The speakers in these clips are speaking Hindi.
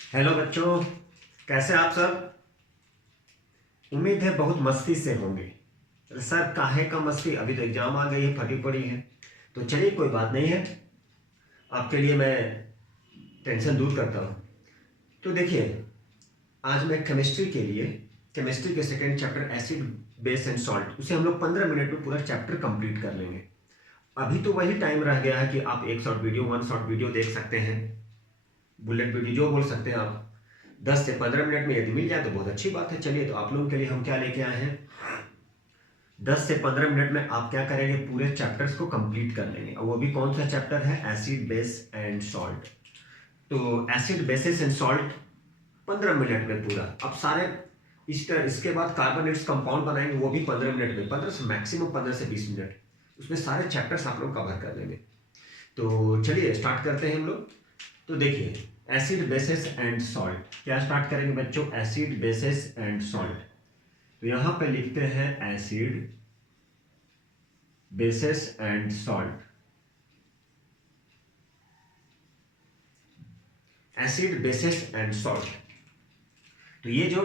हेलो बच्चों, कैसे आप सब। उम्मीद है बहुत मस्ती से होंगे। सर काहे का मस्ती, अभी तो एग्जाम आ गई है, फटी पड़ी है। तो चलिए कोई बात नहीं है, आपके लिए मैं टेंशन दूर करता हूँ। तो देखिए, आज मैं केमिस्ट्री के second chapter acid base and salt, उसे हम लोग 15 मिनट में पूरा चैप्टर कंप्लीट कर लेंगे। अभी तो वही टाइम रह गया है कि आप एक short video, one short video देख सकते हैं, बुलेट वीडियो जो बोल सकते हैं आप। 10 से 15 मिनट में यदि मिल जाए तो बहुत अच्छी बात है। चलिए, तो आप लोगों के लिए हम क्या लेके आए हैं, 10 से 15 मिनट में आप क्या करेंगे, पूरे चैप्टर्स को कंप्लीट कर लेंगे। और वो भी कौन सा चैप्टर है, एसिड बेस एंड सॉल्ट। तो acid bases and salt 15 minute में पूरा। अब सारे इसके बाद कार्बोनेट्स कंपाउंड बनाएंगे, वो भी 15 मिनट में, 15 से मैक्सिमम 15 से 20 मिनट, उसमें सारे चैप्टर्स आप लोग कवर कर लेंगे। तो चलिए स्टार्ट करते हैं हम लोग। तो देखिए, एसिड बेसिस एंड सॉल्ट, क्या स्टार्ट करेंगे बच्चों, एसिड बेसिस एंड सॉल्ट। तो यहां पे लिखते हैं acid bases and salt. Acid bases and salt, तो ये जो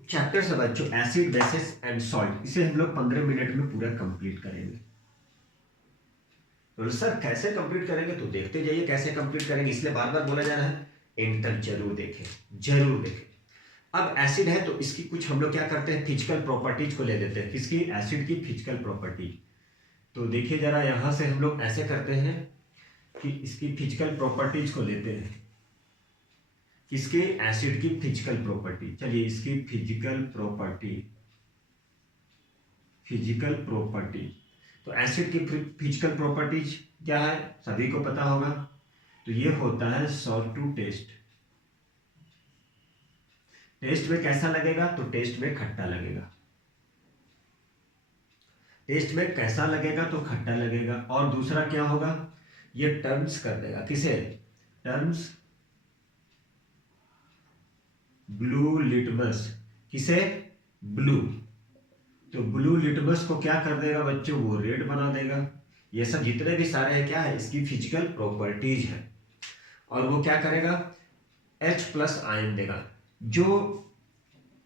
चैप्टर्स है बच्चों, एसिड बेसिस एंड सॉल्ट, इसे हम लोग 15 मिनट में पूरा कंप्लीट करेंगे। तो सर कैसे कंप्लीट करेंगे, तो देखते जाइए कैसे कंप्लीट करेंगे, इसलिए बार बार बोला जा रहा है एंड तक जरूर देखें, जरूर देखें। अब एसिड है तो इसकी कुछ हम लोग क्या करते हैं, फिजिकल प्रॉपर्टीज को ले लेते हैं। किसकी, एसिड की फिजिकल प्रॉपर्टी। तो देखिए जरा, यहां से हम लोग ऐसे करते हैं कि इसकी फिजिकल प्रॉपर्टीज को लेते हैं। किसके, एसिड की फिजिकल प्रॉपर्टी। चलिए इसकी फिजिकल प्रॉपर्टी, फिजिकल प्रॉपर्टी। तो एसिड की फिजिकल प्रॉपर्टीज क्या है, सभी को पता होगा। तो ये होता है सॉल्ट टू टेस्ट। टेस्ट में कैसा लगेगा, तो टेस्ट में खट्टा लगेगा। टेस्ट में कैसा लगेगा, तो खट्टा लगेगा। और दूसरा क्या होगा, ये टर्न्स कर देगा, किसे, टर्न्स ब्लू लिटमस। किसे, ब्लू। तो ब्लू लिटमस को क्या कर देगा बच्चों, वो रेड बना देगा। ये सब जितने भी सारे हैं क्या है, इसकी फिजिकल प्रॉपर्टीज है। और वो क्या करेगा, H प्लस आयन देगा। जो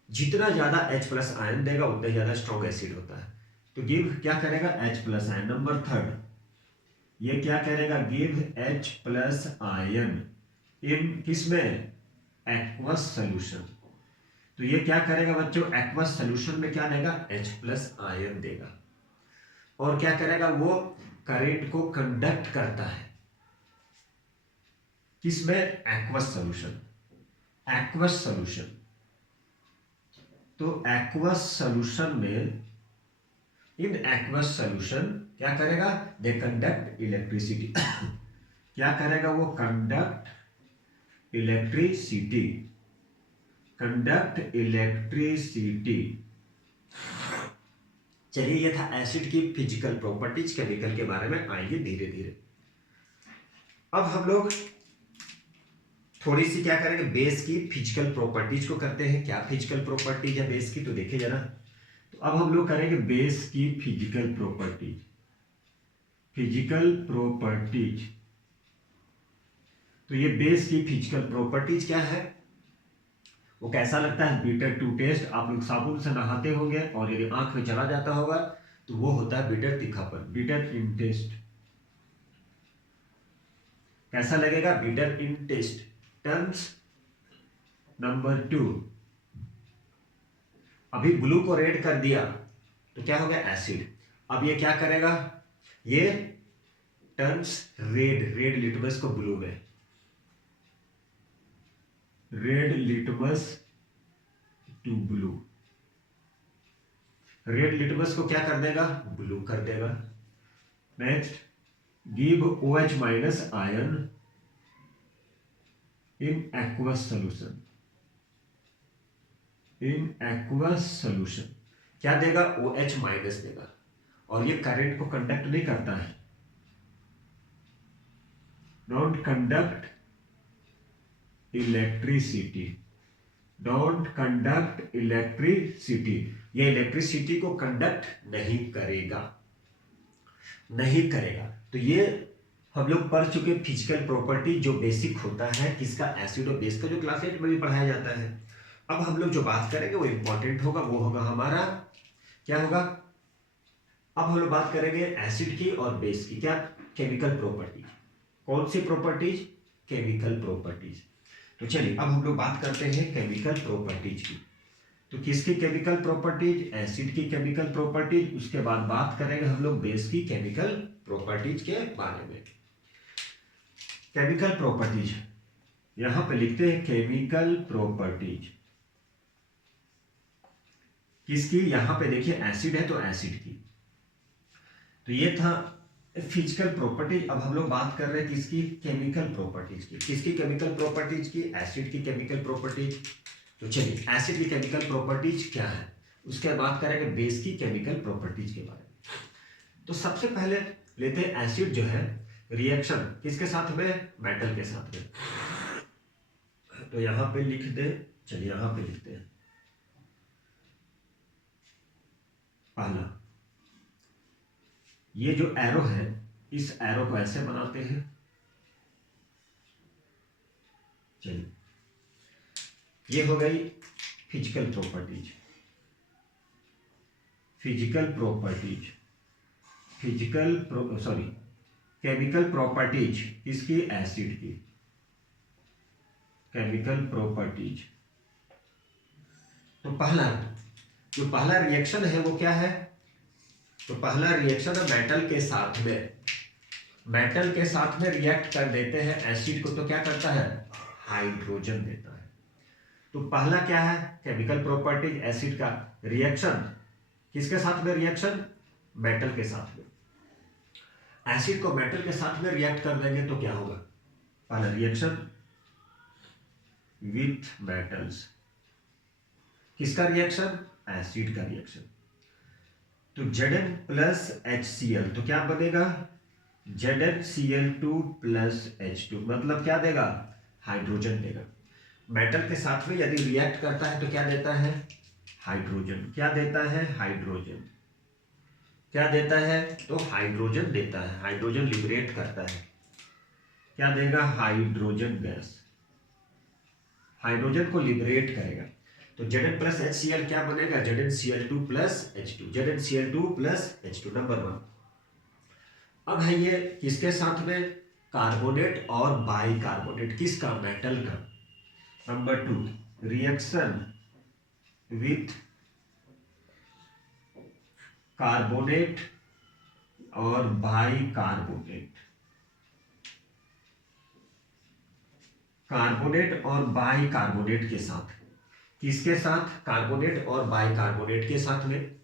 जितना ज्यादा H प्लस आयन देगा उतना ज्यादा स्ट्रॉन्ग एसिड होता है। तो गिव क्या करेगा, H plus ion. Number third, ये क्या करेगा, गिव H प्लस आयन इन किसमें, एक्वस सोल्यूशन। तो ये क्या करेगा बच्चों, एक्वस सोल्यूशन में क्या देगा, H प्लस आयन देगा। और क्या करेगा, वो करंट को कंडक्ट करता है, किसमें, एक्वस सोल्यूशन, एक्वस सोल्यूशन। तो एक्वस सोल्यूशन में, इन एक्वस सोल्यूशन क्या करेगा, दे कंडक्ट इलेक्ट्रिसिटी। क्या करेगा, वो कंडक्ट इलेक्ट्रिसिटी, कंडक्ट इलेक्ट्रिसिटी। चलिए, ये था एसिड की फिजिकल प्रॉपर्टीज, केमिकल के बारे में आएंगे धीरे धीरे। अब हम लोग थोड़ी सी क्या करेंगे, बेस की फिजिकल प्रॉपर्टीज को करते हैं। क्या फिजिकल प्रॉपर्टीज है बेस की, तो देखिए जरा। तो अब हम लोग करेंगे बेस की फिजिकल प्रॉपर्टीज, फिजिकल प्रॉपर्टीज। तो ये बेस की फिजिकल प्रॉपर्टीज क्या है, वो कैसा लगता है, बिटर टू टेस्ट। आप लोग साबुन से नहाते होंगे और यदि आंख में चला जाता होगा तो वो होता है बिटर, तीखापन, बिटर इन टेस्ट। कैसा लगेगा, bitter in taste. Terms number 2, अभी ब्लू को रेड कर दिया तो क्या हो गया, एसिड। अब ये क्या करेगा, ये टर्न्स रेड, रेड लिटमस को ब्लू में, red litmus to blue. Red litmus को क्या कर देगा, ब्लू कर देगा। Next, give OH minus ion in aqueous solution, in aqueous solution. क्या देगा, OH माइनस देगा। और ये करंट को कंडक्ट नहीं करता है, don't conduct electricity, don't conduct electricity. ये इलेक्ट्रिसिटी को कंडक्ट नहीं करेगा, नहीं करेगा। तो ये हम लोग पढ़ चुके फिजिकल प्रॉपर्टी जो बेसिक होता है किसका, एसिड और बेस का, जो क्लास 8 में भी पढ़ाया जाता है। अब हम लोग जो बात करेंगे वो इंपॉर्टेंट होगा, वो होगा हमारा क्या होगा, अब हम लोग बात करेंगे एसिड की और बेस की, क्या, केमिकल प्रॉपर्टीज। कौन सी प्रॉपर्टीज, केमिकल प्रॉपर्टीज। तो चलिए अब हम लोग बात करते हैं केमिकल प्रॉपर्टीज की। तो किसकी केमिकल प्रॉपर्टीज, एसिड की केमिकल प्रॉपर्टीज, उसके बाद बात करेंगे हम लोग बेस की केमिकल प्रॉपर्टीज के बारे में। केमिकल प्रॉपर्टीज, यहां पे लिखते हैं केमिकल प्रॉपर्टीज किसकी, यहां पे देखिए एसिड है तो एसिड की। तो ये था फिजिकल प्रॉपर्टीज। अब हम लोग बात कर रहे हैं किसकी, केमिकल प्रॉपर्टीज की। किसकी केमिकल प्रॉपर्टीज की, एसिड की केमिकल प्रॉपर्टीज। तो चलिए एसिड की केमिकल प्रॉपर्टीज क्या है, उसके बाद करेंगे बेस की केमिकल प्रॉपर्टीज के बारे में। तो सबसे पहले लेते हैं एसिड जो है रिएक्शन किसके साथ में, मेटल के साथ में। तो यहां पे लिख दे, चलिए यहां पे लिखते हैं पहला, ये जो एरो है इस एरो को ऐसे बनाते हैं, चलिए ये हो गई physical properties. Physical properties, sorry chemical properties किसकी, एसिड की। केमिकल प्रॉपर्टीज, तो पहला जो पहला रिएक्शन है वो क्या है, तो पहला रिएक्शन है मेटल के साथ में, मेटल के साथ में रिएक्ट कर देते हैं एसिड को, तो क्या करता है, हाइड्रोजन देता है। तो पहला क्या है, केमिकल प्रॉपर्टीज एसिड का रिएक्शन किसके साथ में, रिएक्शन मेटल के साथ में। एसिड को मेटल के साथ में रिएक्ट कर देंगे तो क्या होगा, पहला रिएक्शन विथ मेटल्स, किसका रिएक्शन, एसिड का रिएक्शन। तो Zn प्लस HCl, तो क्या बनेगा, ZnCl2 प्लस H2, मतलब क्या देगा, हाइड्रोजन देगा। मेटल के साथ में यदि रिएक्ट करता है तो क्या देता है, हाइड्रोजन। क्या देता है, हाइड्रोजन। क्या देता है, तो हाइड्रोजन देता है, हाइड्रोजन लिबरेट करता है। क्या देगा, हाइड्रोजन गैस, हाइड्रोजन को लिबरेट करेगा। तो Zn प्लस HCl क्या बनेगा, ZnCl2 plus H2, ZnCl2 plus H2 number 1। अब है ये किसके साथ में, कार्बोनेट और बाइकार्बोनेट, किसका, मेटल का। नंबर 2 रिएक्शन विथ कार्बोनेट और बाइकार्बोनेट, कार्बोनेट और बाइकार्बोनेट के साथ, किसके साथ, कार्बोनेट और बाइकार्बोनेट के साथ में।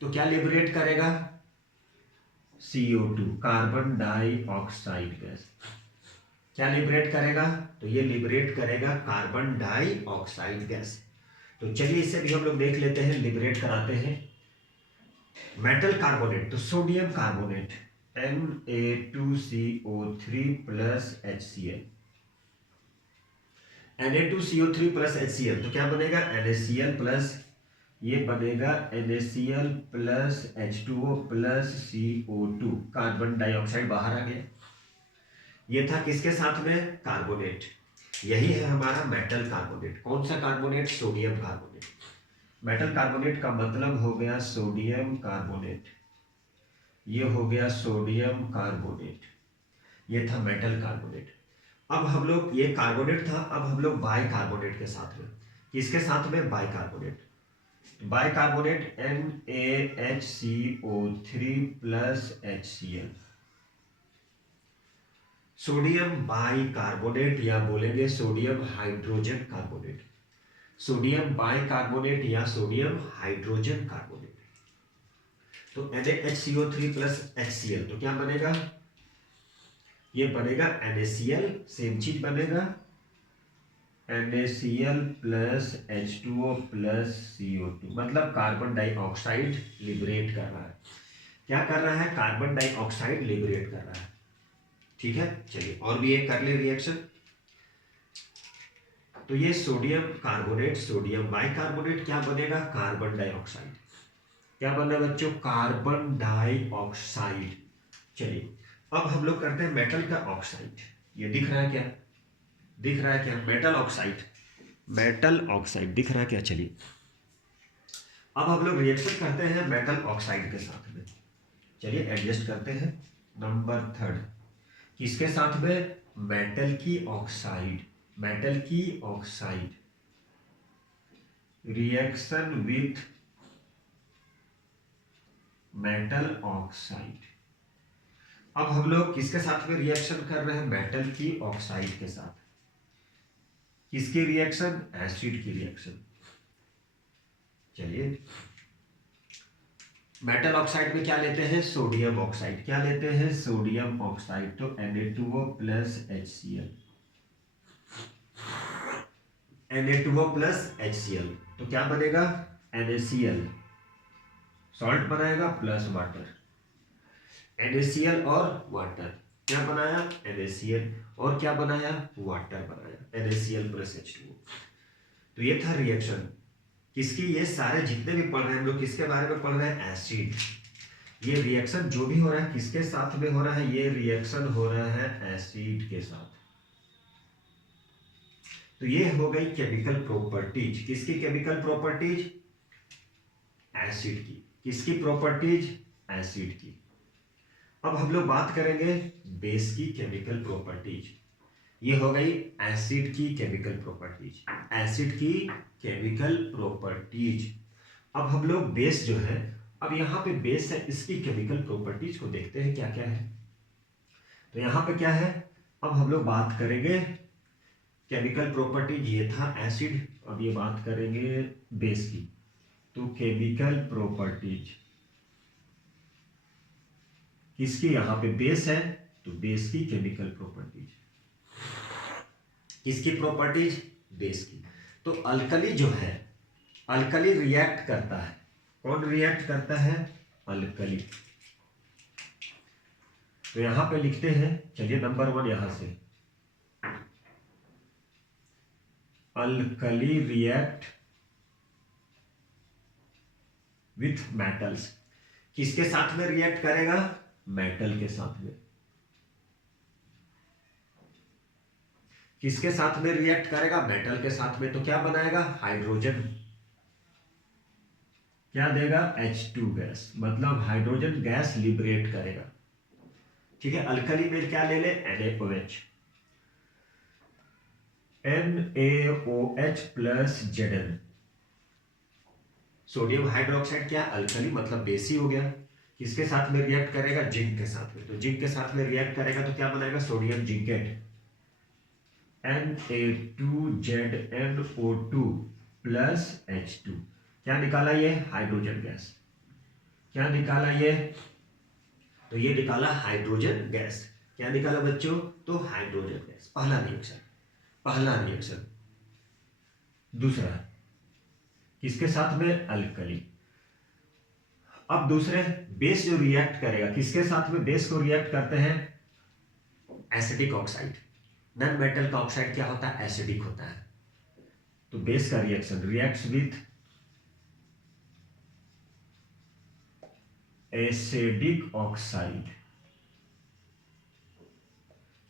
तो क्या लिबरेट करेगा, CO2 कार्बन डाइऑक्साइड गैस। क्या लिबरेट करेगा, तो ये लिबरेट करेगा कार्बन डाइऑक्साइड गैस। तो चलिए इसे भी हम लोग देख लेते हैं, लिबरेट कराते हैं। मेटल कार्बोनेट, तो sodium carbonate Na2CO3 plus HCl, Na2CO3 plus HCl, तो क्या बनेगा, NaCl प्लस, ये बनेगा NaCl plus H2O plus CO2, carbon dioxide बाहर आ गया। ये था किसके साथ में, कार्बोनेट। यही है हमारा मेटल कार्बोनेट। कौन सा carbonate, sodium carbonate. Metal carbonate का मतलब हो गया सोडियम कार्बोनेट, ये हो गया सोडियम कार्बोनेट, ये था मेटल कार्बोनेट। अब हम लोग, ये कार्बोनेट था, अब हम लोग बाइकार्बोनेट के साथ में, किसके साथ में, bicarbonate. Bicarbonate NaHCO3 plus HCl, sodium bicarbonate या बोलेंगे sodium hydrogen carbonate, sodium bicarbonate या सोडियम हाइड्रोजन कार्बोनेट। तो NaHCO3 प्लस HCl, तो क्या बनेगा, ये बनेगा NaCl, सेम चीज बनेगा NaCl plus H2O plus CO2, मतलब कार्बन डाइऑक्साइड लिबरेट कर रहा है। क्या कर रहा है, कार्बन डाइऑक्साइड लिबरेट कर रहा है। ठीक है, चलिए और भी एक कर ले रिएक्शन। तो ये सोडियम कार्बोनेट, सोडियम बाइकार्बोनेट, क्या बनेगा, कार्बन डाइऑक्साइड। क्या बना बच्चों, कार्बन डाइऑक्साइड। चलिए अब हम लोग करते हैं मेटल का ऑक्साइड। ये दिख रहा है क्या? दिख रहा है क्या? मेटल ऑक्साइड, मेटल ऑक्साइड दिख रहा है क्या? चलिए अब हम लोग रिएक्शन करते हैं मेटल ऑक्साइड के साथ में। चलिए एडजस्ट करते हैं। नंबर 3 किसके साथ में? मेटल की ऑक्साइड, मेटल की oxide reaction with metal oxide. अब हम लोग किसके साथ में रिएक्शन कर रहे हैं? मेटल की ऑक्साइड के साथ। किसकी रिएक्शन? एसिड की रिएक्शन। चलिए मेटल ऑक्साइड में क्या लेते हैं? Sodium oxide. क्या लेते हैं? Sodium oxide. तो Na2O plus HCl, Na2O plus HCl तो क्या बनेगा? NaCl, सॉल्ट बनाएगा प्लस वाटर। NaCl और वाटर क्या बनाया? NaCl और क्या बनाया? वाटर बनाया, NaCl प्लस H2O। तो ये था रिएक्शन किसकी? ये सारे जितने भी पढ़ रहे हैं हम लोग किसके बारे में पढ़ रहे हैं? एसिड। ये रिएक्शन जो भी हो रहा है किसके साथ में हो रहा है? ये रिएक्शन हो रहा है एसिड के साथ। तो ये हो गई केमिकल प्रॉपर्टीज। किसकी केमिकल प्रॉपर्टीज? एसिड की। किसकी प्रॉपर्टीज? एसिड की। अब हम लोग बात करेंगे बेस की केमिकल प्रॉपर्टीज। ये हो गई एसिड की केमिकल प्रॉपर्टीज, एसिड की केमिकल प्रॉपर्टीज। अब हम लोग बेस जो है, अब यहाँ पे बेस है, इसकी केमिकल प्रॉपर्टीज को देखते हैं क्या क्या है। तो यहाँ पे क्या है? अब हम लोग बात करेंगे केमिकल प्रॉपर्टीज। ये था एसिड, अब ये बात करेंगे बेस की। तो केमिकल प्रॉपर्टीज किसकी? यहाँ पे बेस है तो बेस की केमिकल प्रॉपर्टीज। किसकी प्रॉपर्टीज? बेस की। तो अल्कली जो है, अल्कली रिएक्ट करता है। कौन रिएक्ट करता है? अल्कली। तो यहां पे लिखते हैं, चलिए नंबर 1 यहां से, अल्कली रिएक्ट विथ मेटल्स। किसके साथ में रिएक्ट करेगा? मेटल के साथ में। किसके साथ में रिएक्ट करेगा? मेटल के साथ में। तो क्या बनाएगा? हाइड्रोजन। क्या देगा? H2 गैस, मतलब हाइड्रोजन गैस लिबरेट करेगा। ठीक है, अल्कली में क्या ले ले? NaOH, NaOH plus Zn। Sodium hydroxide क्या? अल्कली, मतलब बेसी हो गया। किसके साथ में रिएक्ट करेगा? जिंक के साथ में। तो जिंक के साथ में रिएक्ट करेगा तो क्या बनाएगा? Sodium zincate, Na2ZnO2 plus H2। क्या निकाला? ये हाइड्रोजन गैस। क्या निकाला ये? तो ये निकाला हाइड्रोजन गैस। क्या निकाला बच्चों? तो हाइड्रोजन गैस। पहला रिएक्शन, पहला रिएक्शन। दूसरा किसके साथ में? अल्कली। अब दूसरे बेस जो रिएक्ट करेगा, किसके साथ में बेस को रिएक्ट करते हैं? Acidic oxide. नॉन मेटल का ऑक्साइड क्या होता है? एसिडिक होता है। तो बेस का reaction reacts with acidic oxide.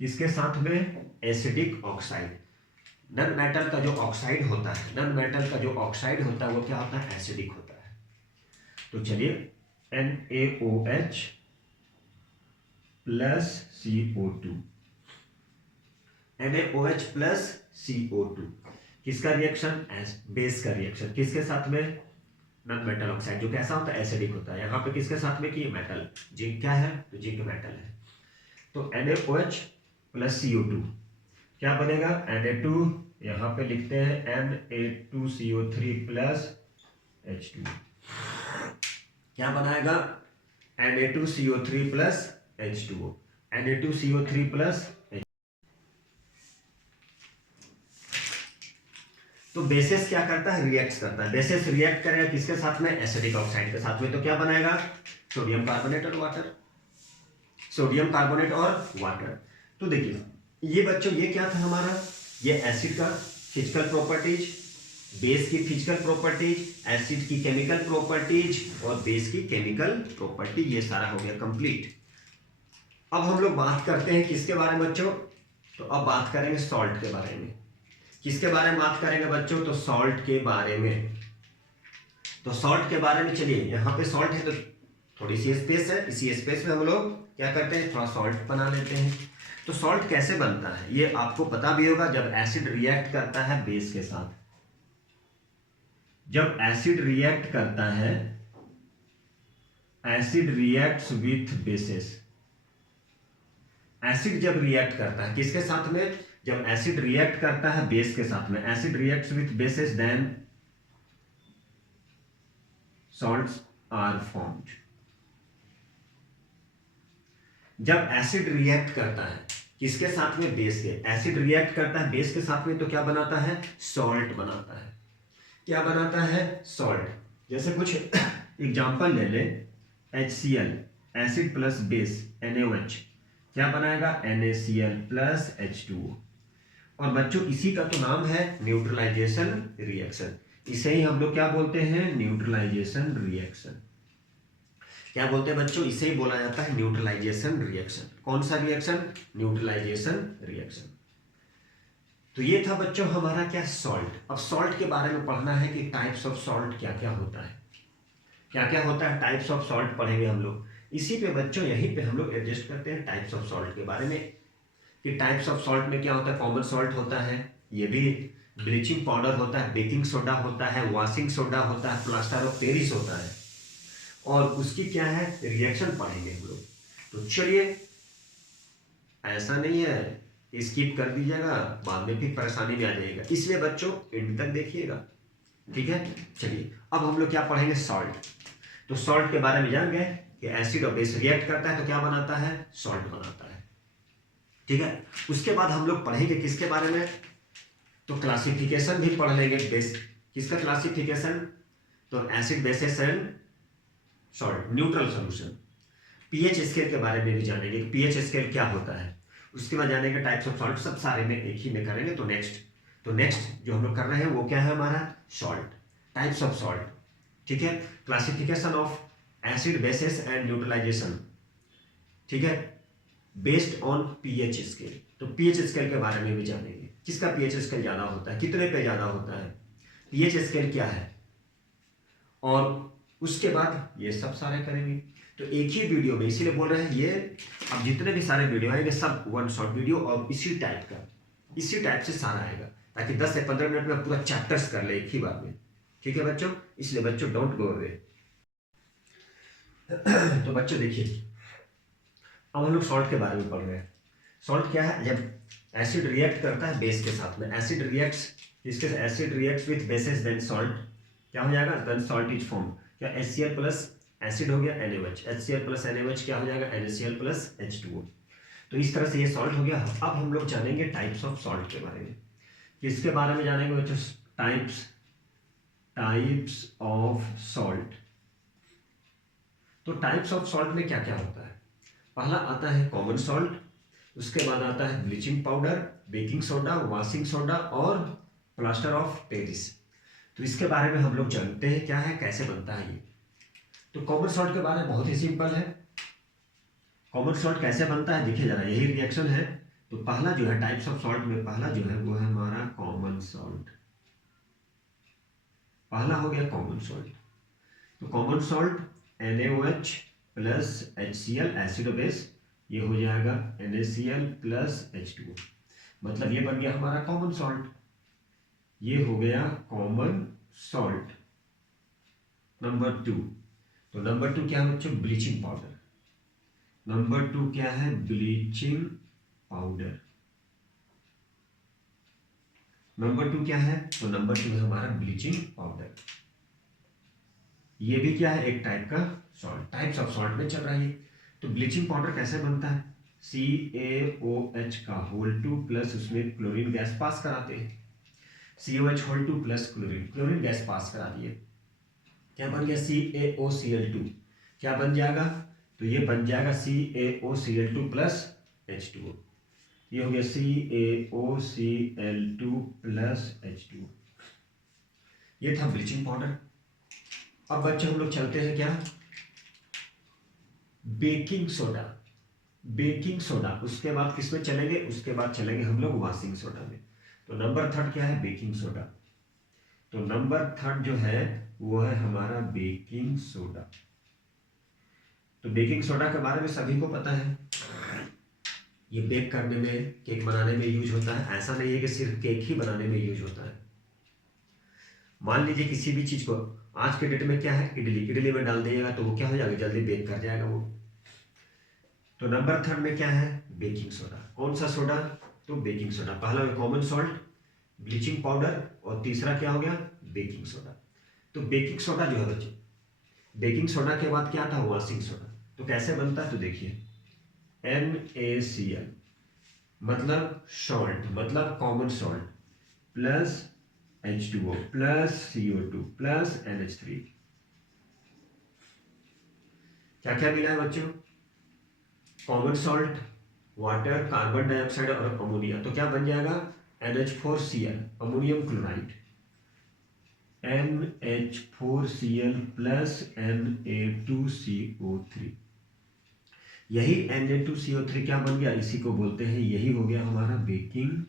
किसके साथ में? Acidic oxide. नॉन मेटल का जो ऑक्साइड होता है, नॉन मेटल का जो ऑक्साइड होता है वो क्या होता है? एसिडिक होता है। तो चलिए NaOH plus CO2, NaOH plus CO2 किसका रिएक्शन? बेस का रिएक्शन। किसके साथ में? नॉन मेटल ऑक्साइड, जो कैसा होता है? एसिडिक होता है। यहां पे किसके साथ में? की मेटल, जिंक क्या है? तो जिंक मेटल है। तो NaOH प्लस CO2 क्या बनेगा? Na2, यहां पे लिखते हैं Na2CO3 प्लस H2। क्या बनाएगा? Na2CO3 plus H2O, Na2CO3 plus. तो बेसिस क्या करता है? रिएक्ट करता है। बेसिस रिएक्ट करेगा किसके साथ में? एसिडिक ऑक्साइड के साथ में। तो क्या बनाएगा? सोडियम कार्बोनेट और वाटर, सोडियम कार्बोनेट और वाटर। तो देखिए ये बच्चों, ये क्या था हमारा? ये एसिड का फिजिकल प्रॉपर्टीज, बेस की फिजिकल प्रॉपर्टीज, एसिड की केमिकल प्रॉपर्टीज और बेस की केमिकल प्रॉपर्टी। ये सारा हो गया कंप्लीट। अब हम लोग बात करते हैं किसके बारे में बच्चों, तो अब बात करेंगे सॉल्ट के बारे में। किसके बारे में बात करेंगे बच्चों, तो सॉल्ट के बारे में। तो सॉल्ट के बारे में चलिए, यहाँ पे सॉल्ट है तो थोड़ी सी स्पेस है, इसी स्पेस में हम लोग क्या करते हैं, थोड़ा सॉल्ट बना लेते हैं। तो सॉल्ट कैसे बनता है ये आपको पता भी होगा, जब एसिड रिएक्ट करता है बेस के साथ। जब एसिड रिएक्ट करता है, acid reacts with basis. Acid जब रिएक्ट करता है किसके साथ में, जब एसिड रिएक्ट करता है बेस के साथ में, acid reacts with bases then salts are formed। जब एसिड रिएक्ट करता है किसके साथ में, बेस के, एसिड रिएक्ट करता है बेस के साथ में तो क्या बनाता है, सॉल्ट बनाता है। क्या बनाता है, सॉल्ट। जैसे कुछ एग्जांपल ले ले, HCl acid plus base NaOH क्या बनाएगा, NaCl प्लस H2O। और बच्चों इसी का तो नाम है न्यूट्रलाइजेशन रिएक्शन। इसे ही हम लोग क्या बोलते हैं, न्यूट्रलाइजेशन रिएक्शन। क्या बोलते हैं बच्चों, इसे ही बोला जाता है न्यूट्रलाइजेशन रिएक्शन। कौन सा रिएक्शन, न्यूट्रलाइजेशन रिएक्शन। तो ये था बच्चों हमारा क्या, सॉल्ट। अब सॉल्ट के बारे में पढ़ना है कि टाइप्स ऑफ सॉल्ट क्या क्या होता है, क्या क्या होता है, टाइप्स ऑफ सॉल्ट पढ़ेंगे हम लोग। इसी पे बच्चों यहीं पे हम लोग एडजस्ट करते हैं टाइप्स ऑफ सॉल्ट के बारे में, कि टाइप्स ऑफ सॉल्ट में क्या होता है, कॉमन सॉल्ट होता है, ये भी ब्लीचिंग पाउडर होता है, बेकिंग सोडा होता है, वॉशिंग सोडा होता है, प्लास्टर ऑफ पेरिस होता है, और उसकी क्या है रिएक्शन पढ़ेंगे हम लोग। तो चलिए, ऐसा नहीं है स्किप कर दीजिएगा, बाद में फिर परेशानी में आ जाएगा, इसलिए बच्चों एंड तक देखिएगा, ठीक है। चलिए अब हम लोग क्या पढ़ेंगे, सॉल्ट। तो सॉल्ट के बारे में जान गए कि एसिड और बेस रिएक्ट करता है तो क्या बनाता है, सॉल्ट बनाता है, ठीक है। उसके बाद हम लोग पढ़ेंगे किसके बारे में, तो क्लासिफिकेशन भी पढ़ लेंगे, बेस किसका क्लासिफिकेशन, तो acid bases and salt, neutral solution. PH scale के बारे में भी जानेंगे कि पीएच स्केल क्या होता है। उसके बाद जानेंगे टाइप्स ऑफ सॉल्ट, सब सारे में एक ही में करेंगे। तो नेक्स्ट जो हम लोग कर रहे हैं वो क्या है हमारा, सॉल्ट, टाइप्स ऑफ सॉल्ट, ठीक है। Classification of acid bases and neutralisation, ठीक है, बेस्ड ऑन पीएच स्केल। तो पीएच स्केल के बारे में भी जानेंगे, किसका पीएच स्केल ज्यादा होता है, कितने पे ज्यादा होता है, पीएच स्केल क्या है, और उसके बाद ये सब सारे करेंगे। तो एक ही वीडियो में, इसीलिए बोल रहे हैं ये, अब जितने भी सारे वीडियो आएंगे सब वन शॉट वीडियो, और इसी टाइप से सारा आएगा, ताकि 10 से 15 मिनट में पूरा चैप्टर्स कर ले एक ही बार में, ठीक है बच्चों। इसलिए बच्चों डोंट गो अवे। तो बच्चों देखिए, अब हम लोग सॉल्ट के बारे में पढ़ रहे हैं। सॉल्ट क्या है, जब एसिड रिएक्ट करता है बेस के साथ में, acid reacts with bases then salt, क्या हो जाएगा, देन सॉल्ट इज फॉर्म। क्या HCl प्लस एसिड हो गया NaOH, HCl प्लस NaOH क्या हो जाएगा, NaCl प्लस H2O। तो इस तरह से ये सॉल्ट हो गया। अब हम लोग जानेंगे टाइप्स ऑफ सॉल्ट के बारे में। किसके बारे में जानेंगे बच्चों, टाइप्स ऑफ सॉल्ट। तो टाइप्स ऑफ सॉल्ट में क्या क्या होता है, पहला आता है कॉमन सॉल्ट, उसके बाद आता है bleaching powder, baking soda, washing soda और प्लास्टर ऑफ पेरिस। तो इसके बारे में हम लोग जानते हैं क्या है, कैसे बनता है ये। तो कॉमन सॉल्ट के बारे में बहुत ही सिंपल है। कॉमन सॉल्ट कैसे बनता है देखिए जरा, यही रिएक्शन है। तो पहला जो है टाइप्स ऑफ सॉल्ट में, पहला जो है वो है हमारा कॉमन सॉल्ट। पहला हो गया कॉमन सॉल्ट। तो common salt NaOH plus HCl acid और बेस, ये हो जाएगा NaCl प्लस H2O, मतलब ये बन गया हमारा कॉमन सॉल्ट। ये हो गया कॉमन सॉल्ट। नंबर 2, तो नंबर 2 क्या है बच्चों, ब्लीचिंग पाउडर। नंबर 2 क्या है, ब्लीचिंग पाउडर। नंबर 2 क्या है, तो नंबर 2 है हमारा ब्लीचिंग पाउडर। ये भी क्या है, एक टाइप का सॉल्ट, टाइप्स ऑफ सॉल्ट में चल रहा है। तो ब्लीचिंग पाउडर कैसे बनता है, CaOH का होल 2 प्लस उसमें क्लोरीन गैस पास कराते हैं, COH whole 2 plus chlorine gas pass करा दिए, क्या बन गया, CaOCl2। क्या बन जाएगा, तो ये बन जाएगा CaOCl2 प्लस H2O। ये हो गया CaOCl2 प्लस H2O। ये था ब्लीचिंग पाउडर। अब बच्चे हम लोग चलते हैं क्या, बेकिंग सोडा। बेकिंग सोडा, उसके बाद किस में चलेंगे, उसके बाद चलेंगे हम लोग वॉशिंग सोडा में। तो नंबर थर्ड क्या है, बेकिंग सोडा। तो नंबर थर्ड जो है वो है हमारा बेकिंग सोडा। तो बेकिंग सोडा के बारे में सभी को पता है, ये बेक करने में, केक बनाने में यूज होता है। ऐसा नहीं है कि सिर्फ केक ही बनाने में यूज होता है। मान लीजिए किसी भी चीज को, आज के डेट में क्या है, इडली, इडली में डाल दिएगा तो वो क्या हो जाएगा, जल्दी बेक कर जाएगा वो। तो नंबर थर्ड में क्या है, बेकिंग सोडा। कौन सा सोडा, तो बेकिंग सोडा। पहला कॉमन सॉल्ट, ब्लीचिंग पाउडर, और तीसरा क्या हो गया, बेकिंग सोडा। तो बेकिंग सोडा जो है बच्चों, बेकिंग सोडा के बाद क्या था, वॉशिंग सोडा। तो कैसे बनता है, तो देखिए NaCl मतलब सॉल्ट, मतलब common salt, plus H2O plus CO2 plus NH3। क्या क्या मिला है बच्चों, common salt, water, carbon dioxide और अमोनिया। तो क्या बन जाएगा, NH4Cl, ammonium chloride, NH4Cl plus Na2CO3। यही Na2CO3 क्या बन गया, इसी को बोलते हैं, यही हो गया हमारा बेकिंग,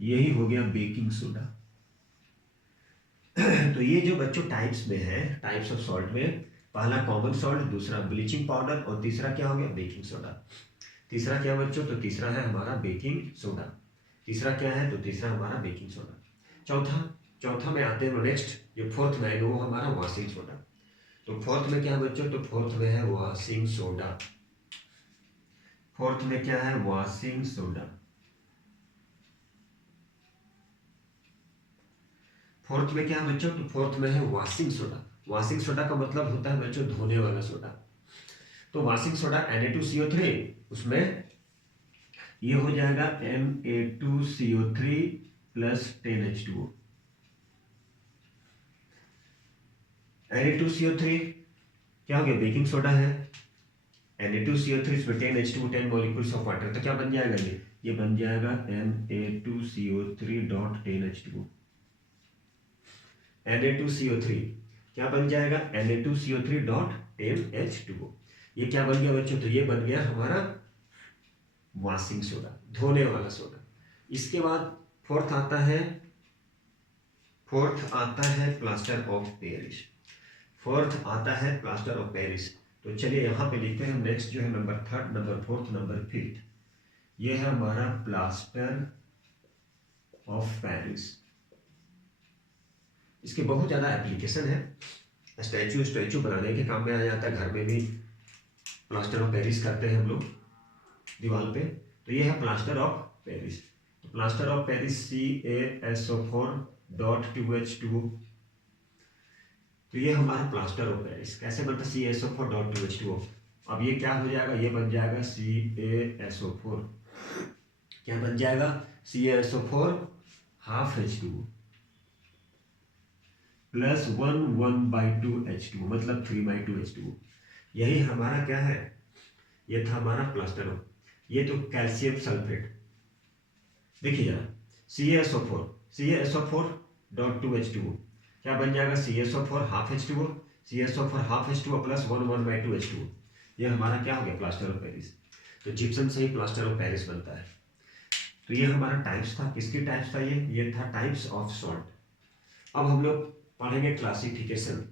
यही हो गया बेकिंग सोडा। तो ये जो बच्चों टाइप्स में है, टाइप्स ऑफ सॉल्ट में, पहला कॉमन सॉल्ट, दूसरा ब्लीचिंग पाउडर, और तीसरा क्या हो गया, बेकिंग सोडा। तीसरा क्या बच्चों, तो तीसरा है हमारा बेकिंग सोडा। तीसरा क्या है, तो तीसरा हमारा बेकिंग सोडा। चौथा, चौथा में आते हैं नेक्स्ट, जो फोर्थ में आएगा वो हमारा वॉशिंग सोडा। तो फोर्थ में क्या है बच्चों, तो फोर्थ में है वॉशिंग सोडा। फोर्थ में क्या है, वॉशिंग सोडा। फोर्थ में क्या है बच्चों, तो फोर्थ में है वॉशिंग सोडा। वॉशिंग सोडा का मतलब होता है बच्चों धोने वाला सोडा। तो वॉशिंग सोडा Na2CO3, उसमें ये हो जाएगा Na2CO3 प्लस 10H2O। Na2CO3 क्या हो गया, बेकिंग सोडा है। Na2CO3 इसमें 10H2O, 10 मॉलिक्यूल्स ऑफ वाटर। तो क्या बन जाएगा, ये बन जाएगा Na2CO3 डॉट 10H2O। Na2CO3 क्या बन जाएगा, Na2CO3 डॉट 10H2O। ये क्या बन गया बच्चों, तो ये बन गया हमारा वॉशिंग सोडा, धोने वाला सोडा। इसके बाद फोर्थ आता है, फोर्थ आता है प्लास्टर ऑफ पेरिस। फोर्थ आता है प्लास्टर ऑफ पेरिस। तो चलिए यहाँ पे लिखते हैं नेक्स्ट जो है number third, number fourth, number fifth. ये है हमारा प्लास्टर ऑफ पेरिस। इसके बहुत ज़्यादा एप्लीकेशन है, स्टैचू स्टैचू बनाने के काम में आ जाता है, घर में भी प्लास्टर ऑफ पेरिस करते हैं हम लोग दीवार पे। तो ये है प्लास्टर ऑफ पेरिस। तो plaster of Paris CaSO4 dot 2H2O। तो ये हमारा प्लास्टर ऑफ पेरिस कैसे बनता है, CaSO4 डॉट 2H2O। अब ये क्या हो जाएगा, ये बन जाएगा CaSO4, क्या बन जाएगा, CaSO4 half H2O plus 1/2 H2O, मतलब 3/2 H2O। यही हमारा क्या है, ये था हमारा प्लास्टर ऑफ। ये तो कैल्शियम सल्फेट, देखिए जरा, CaSO4 डॉट 2H2O क्या बन जाएगा, CaSO4 half H2O, CaSO4 half H2O plus 1/2 H2O। ये हमारा क्या हो गया, प्लास्टर ऑफ पेरिस। तो जिप्सम से ही प्लास्टर ऑफ पेरिस बनता है। तो ये हमारा टाइप्स था, किसकी टाइप्स था, ये था टाइप्स ऑफ सॉल्ट। अब हम लोग पढ़ेंगे क्लासिफिकेशन।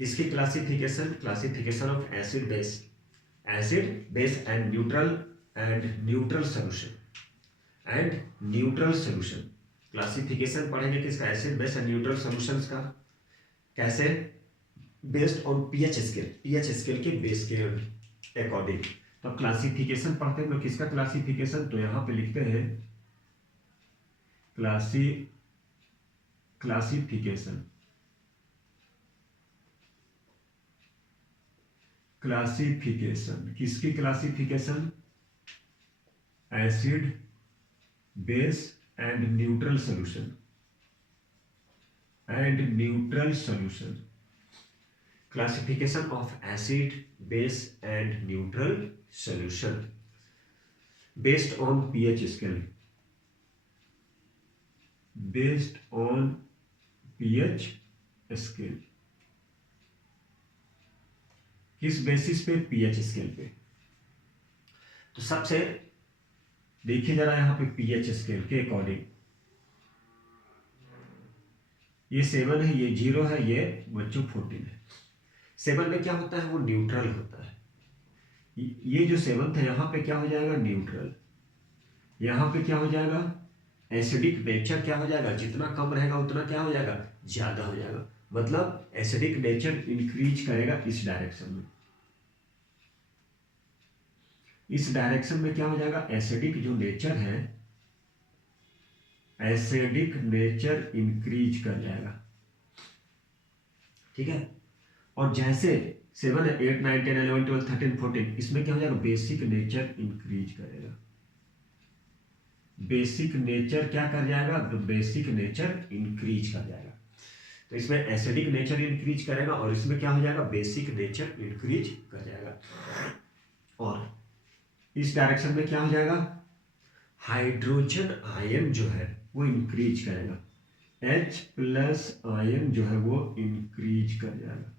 इसकी classification, classification of acid base, acid base and neutral solution, classification पढ़ेंगे किसका, acid base and neutral solutions का। कैसे, based on pH scale, pH scale के बेस के अकॉर्डिंग। तो क्लासिफिकेशन पढ़ते हैं हम लोग, किसका क्लासिफिकेशन, तो यहां पे लिखते हैं क्लासिफिकेशन, क्लासिफिकेशन किसकी classification, acid base and neutral solution, classification of acid, base and neutral solution based on pH scale, based on pH scale। किस बेसिस पे, pH स्केल पे। तो सबसे देखिए जरा यहाँ पे पीएच स्केल के अकॉर्डिंग, ये 7 है, ये 0 है, ये बच्चों 14 है। 7 में क्या होता है, वो न्यूट्रल होता है। ये जो 7th है यहाँ पे क्या हो जाएगा, न्यूट्रल। यहाँ पे क्या हो जाएगा, एसिडिक नेचर क्या हो जाएगा, जितना कम रहेगा उतना क्या हो जाएगा, ज्यादा हो जाएगा। मतलब एसिडिक नेचर इंक्रीज करेगा इस डायरेक्शन में। इस डायरेक्शन में क्या हो जाएगा, एसिडिक जो नेचर है, एसिडिक नेचर इंक्रीज कर जाएगा। ठीक है। और जैसे 7, 8, 9, 10, 11, 12, 13, 14, इसमें क्या हो जाएगा, बेसिक नेचर इंक्रीज करेगा। बेसिक नेचर क्या कर जाएगा, तो बेसिक नेचर इंक्रीज कर जाएगा। तो इसमें एसिडिक नेचर इंक्रीज करेगा और इसमें क्या हो जाएगा, बेसिक नेचर इंक्रीज कर जाएगा। और इस डायरेक्शन में क्या हो जाएगा, हाइड्रोजन आयन जो है वो इंक्रीज करेगा। H+ आयन जो है वो इंक्रीज कर जाएगा।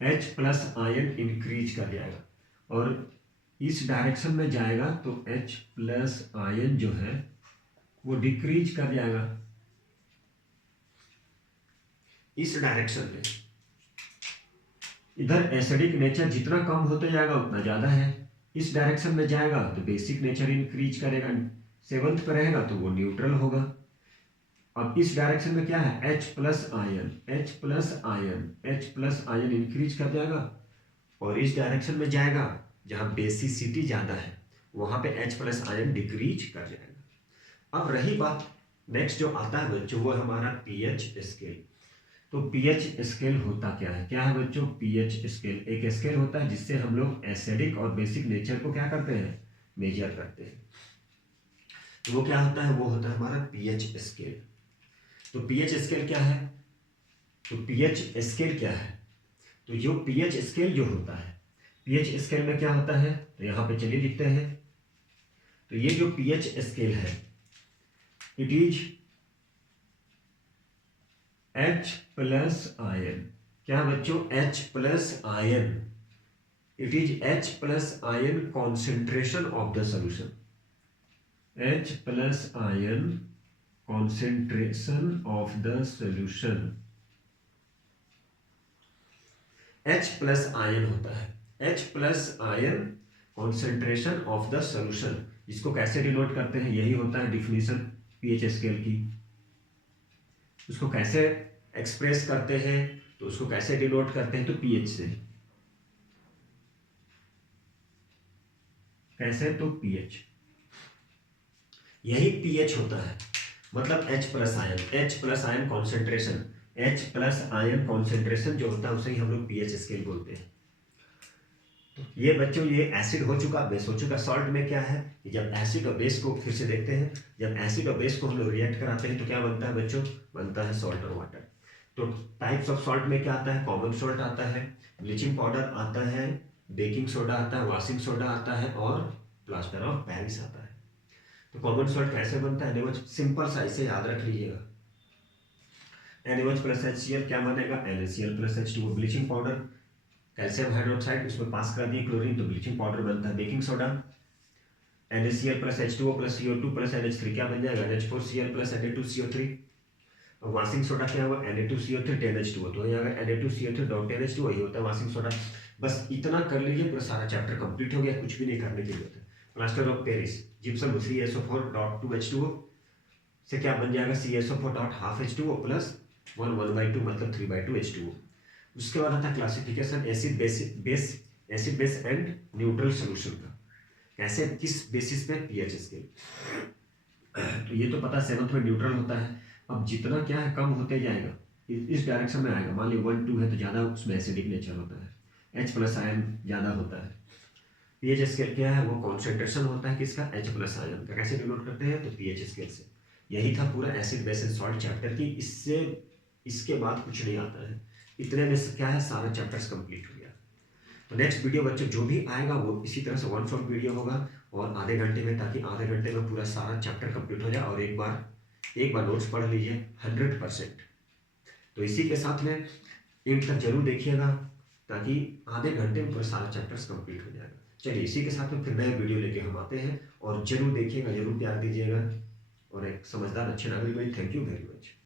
H+ आयन इंक्रीज कर जाएगा और इस डायरेक्शन में जाएगा तो H+ आयन जो है वो डिक्रीज कर जाएगा इस डायरेक्शन में। इधर एसिडिक नेचर जितना कम होते जाएगा उतना ज्यादा है। इस डायरेक्शन में जाएगा तो बेसिक नेचर इंक्रीज करेगा, 7th पे रहेगा तो वो न्यूट्रल होगा। अब इस डायरेक्शन में क्या है, H+ ion, H+ ion increase कर जाएगा और इस डायरेक्शन में जाएगा जहां बेसिसिटी ज्यादा है वहां पे H+ आयन डिक्रीज कर जाएगा। अब रही बात नेक्स्ट जो आता है बच्चों, वो हमारा पीएच स्केल। तो पीएच स्केल होता क्या है बच्चों, पीएच स्केल एक स्केल होता है जिससे हम लोग एसिडिक और बेसिक नेचर को क्या करते हैं, मेजर करते हैं। तो वो क्या होता है, वो होता है हमारा पीएच स्केल। तो पीएच स्केल क्या है, तो पीएच स्केल क्या है, तो जो पीएच स्केल जो होता है, पीएच स्केल में क्या होता है, तो यहां पे चलिए लिखते हैं। तो ये जो पीएच स्केल है, इट इज H+ आयन। क्या बच्चों, H+ ion. It is H+ ion concentration of the solution. H+ ion concentration of the solution. H+ ion होता है, H+ ion concentration of the solution. इसको कैसे डिनोट करते हैं, यही होता है डिफिनीशन पीएच स्केल की। उसको कैसे एक्सप्रेस करते हैं, तो उसको कैसे डिनोट करते हैं, तो पीएच से। कैसे, तो पीएच, यही पीएच होता है। मतलब H+ ion, H+ ion concentration, H+ ion concentration जो होता है उसे ही हम लोग पीएच स्केल बोलते हैं। तो ये बच्चों, ये एसिड हो चुका, बेस हो चुका। सॉल्ट में क्या है कि जब एसिड और बेस को फिर से देखते हैं, जब एसिड और बेस को हम लोग रिएक्ट कराते हैं तो क्या बनता है बच्चों, बनता है सॉल्ट और वाटर। तो टाइप्स ऑफ सॉल्ट में क्या आता है, कॉमन सॉल्ट आता है, ब्लीचिंग पाउडर आता है, बेकिंग सोडा आता है, वॉशिंग सोडा आता है और प्लास्टर ऑफ पेरिस आता है। तो कॉमन सॉल्ट कैसे बनता है, सिंपल सा, इसे याद रख लीजिएगा। NaOH + HCl क्या बनेगा, NaCl + H2O। Bleaching powder, calcium hydroxide, उसमें पास कर दिए क्लोरीन तो ब्लीचिंग पाउडर बनता है। Baking soda, NaCl + H2O + CO2 + NH3 क्या बन जाएगा, NH4Cl + Na2CO3। और वॉशिंग सोडा क्या हुआ, Na2CO3 10H2O, तो यहाँ Na2CO3.10H2O ही होता है वॉशिंग सोडा। बस इतना कर लीजिए, पूरा सारा चैप्टर कंप्लीट हो गया, कुछ भी नहीं करने की जरूरत है। Plaster of Paris, gypsum 3SO4.2H2O से क्या बन जाएगा, CSO4.12H2O + 1/2 मतलब 3/2 H2O। उसके बाद आता है classification acid base, acid base and neutral solution का, कैसे किस बेसिस पे, पीएच स्केल। तो ये तो पता 7th में न्यूट्रल होता है। अब जितना क्या है कम होते जाएगा, इस डायरेक्शन में आएगा। मान ली 1, 2 है तो ज्यादा उसमें एसिडिक नेचर होता है, H+ आयन ज्यादा होता है। पीएच स्केल क्या है, वो कॉन्सेंट्रेशन होता है किसका, H+ आयन का। कैसे डिनोट करते हैं, तो पीएच स्केल से। यही था पूरा acid base and salt chapter की, इससे इसके बाद कुछ नहीं आता है। इतने में क्या है, सारा चैप्टर्स कंप्लीट हो गया। तो नेक्स्ट वीडियो बच्चों जो भी आएगा वो इसी तरह से 1 शॉट वीडियो होगा और आधे घंटे में, ताकि आधे घंटे में पूरा सारा चैप्टर कंप्लीट हो जाए और एक बार नोट्स पढ़ लीजिए 100%। तो इसी के साथ में एंड तक जरूर देखिएगा ताकि आधे घंटे में पूरा सारा चैप्टर्स कंप्लीट हो जाएगा। चलिए इसी के साथ में फिर नए वीडियो लेके हम आते हैं, और जरूर देखिएगा, जरूर प्यार दीजिएगा, और एक समझदार अच्छे नागरिक बनिए। Thank you very much.